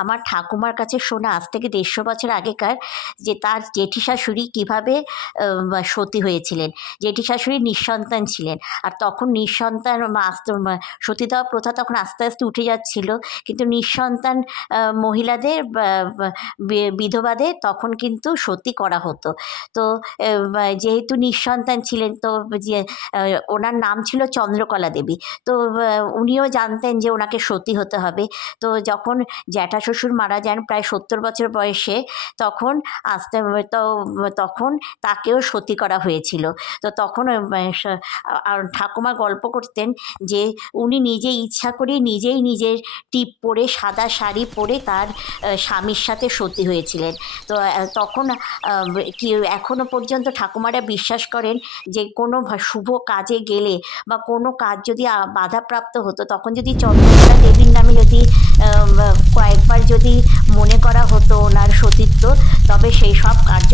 আমার ঠাকুমার কাছে শোনা আজ থেকে ১৫০ বছর আগেকার যে তার জেঠি শাশুড়ি কীভাবে সতী হয়েছিলেন। জেঠি শাশুড়ি নিঃসন্তান ছিলেন। আর তখন নিঃসন্তান সতীদাহ প্রথা তখন আস্তে, আস্তে উঠে যাচ্ছিল। কিন্তু নিঃসন্তান মহিলাদের বা বা বিধবাদের তখন কিন্তু সতী করা হতো। তো যেহেতু নিঃসন্তান ছিলেন তো যে ওনার নাম ছিল চন্দ্রকলা দেবী। তো উনিও জানতেন যে ওনাকে সতী হতে হবে। তো যখন জ্যাঠা শ্বশুর মারা যান প্রায় ৭০ বছর বয়সে, তখন আস্তে তো তখন তাকেও সতী করা হয়েছিল। তো তখন আর ঠাকুমা গল্প করতেন যে উনি নিজেই ইচ্ছা করে নিজেই নিজের টিপ পরে সাদা শাড়ি পরে তার স্বামীর সাথে সতী হয়েছিলেন। তো তখন কি এখনো পর্যন্ত ঠাকুমারা বিশ্বাস করেন যে কোনো শুভ কাজে গেলে বা কোনো কাজ যদি বাধাপ্রাপ্ত হতো তখন যদি চন্দ্রকলা দেবীর নামে যদি কয়েকবার যদি মনে করা হতো ওনার সতীত্ব, তবে সেই সব কার্য